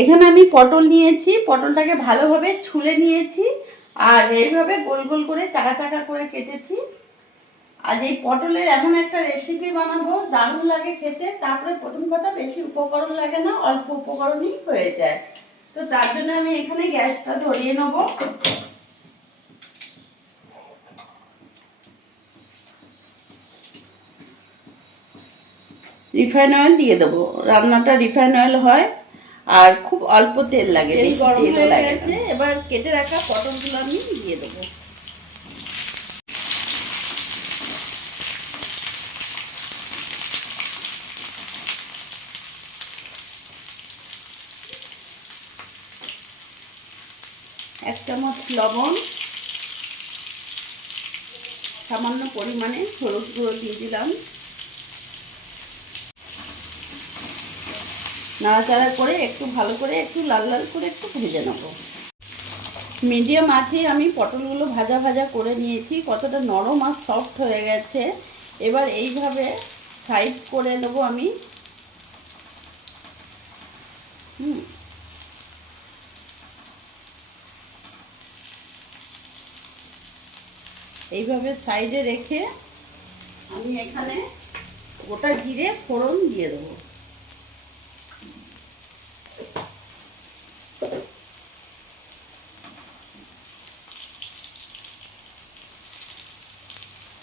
এখানে আমি পটল নিয়েছি, পটলটাকে ভালোভাবে ছুলে নিয়েছি আর এইভাবে গোল গোল করে চাকা চাকা করে কেটেছি। আজ এই পটলের এমন একটা রেসিপি বানাবো, দারুণ লাগে খেতে। তারপরে প্রথম কথা, বেশি উপকরণ লাগে না, অল্প উপকরণই হয়ে যায়। তো তার জন্য আমি এখানে গ্যাসটা ধরিয়ে নেব। রিফাইন অয়েল দিয়ে দেবো। রান্নাটা রিফাইন অয়েল হয় আর খুব অল্প তেল লাগে, বেশি গরম হয়ে গেছে। এবার কেটে রাখা পটলগুলো আমি দিয়ে দেবো। এক চামচ লবণ, সামান্য পরিমাণে হলুদ গুঁড়ো দিয়ে দিলাম। নাড়াচাড়া করে একটু ভালো করে একটু লাল লাল করে একটু ভেজে নেব। মিডিয়াম আঁচে আমি পটলগুলো ভাজা ভাজা করে নিয়েছি। কতটা নরম আর সফট হয়ে গেছে। এবার এইভাবে সাইড করে নেব আমি। এইভাবে সাইডে রেখে আমি এখানে গোটা জিরে ফোড়ন দিয়ে দেবো।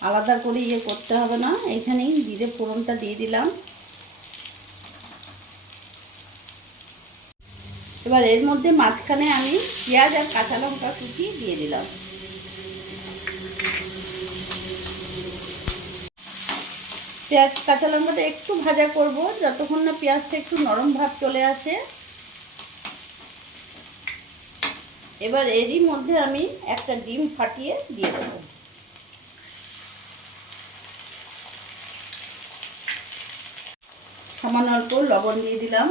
আলাদা করে করতে হবে না, এখানেই জিরে ফোড়নটা দিয়ে দিলাম। এবার এর মধ্যে মাঝখানে আমি পেঁয়াজ আর কাঁচা লঙ্কা কুচি দিয়ে দিলাম। পেঁয়াজ কাঁচা লঙ্কাটা একটু ভাজা করব, যতক্ষণ না পেঁয়াজটা একটু নরম ভাব চলে আসে। এবার এরই মধ্যে আমি একটা ডিম ফাটিয়ে দিয়ে দেবো। সামান্য অল্প লবণ দিয়ে দিলাম।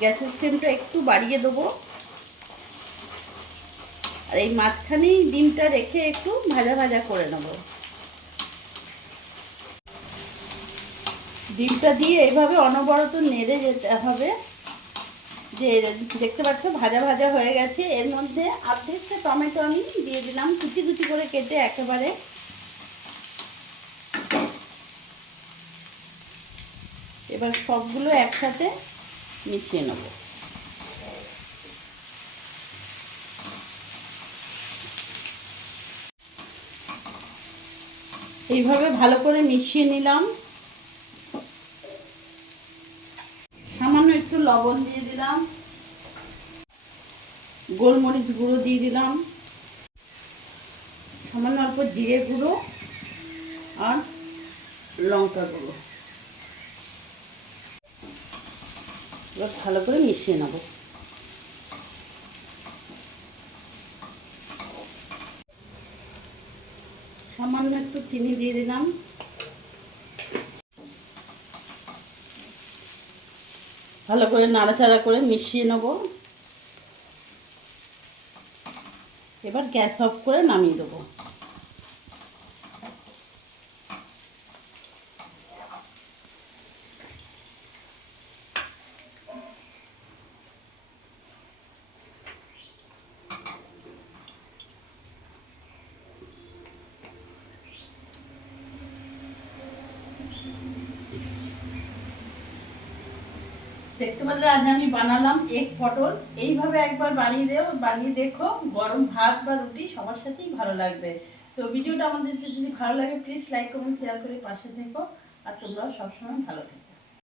গ্যাসের ফ্লেমটা একটু বাড়িয়ে দেবো। আর এই মাঝখানেই ডিমটা রেখে একটু ভাজা ভাজা করে নেব। ডিমটা দিয়ে এইভাবে অনবরত নেড়ে যেতে হবে। যে দেখতে পাচ্ছ ভাজা ভাজা হয়ে গেছে। এর মধ্যে অর্ধেকটা টমেটো আমি দিয়ে দিলাম, কুচি কুচি করে কেটে একেবারে। এবার সবগুলো একসাথে মিশিয়ে নেব। এইভাবে ভালো করে মিশিয়ে নিলাম। সামান্য একটু লবণ দিয়ে দিলাম, গোলমরিচ গুঁড়ো দিয়ে দিলাম, সামান্য অল্প জিরে গুঁড়ো আর লঙ্কা গুঁড়ো। এবার ভালো করে মিশিয়ে নেব। সামান্য একটু চিনি দিয়ে দিলাম। ভালো করে নাড়াচাড়া করে মিশিয়ে নেব। এবার গ্যাস অফ করে নামিয়ে দেবো। দেখতে পারলে আজ আমি বানালাম এগ পটল। এইভাবে একবার বানিয়ে দেখো। গরম ভাত বা রুটি সবার সাথেই ভালো লাগবে। তো ভিডিওটা আমাদের যদি ভালো লাগে প্লিজ লাইক কমেন্ট শেয়ার করে পাশে থেকো। আর তোমরাও সবসময় ভালো থেকো।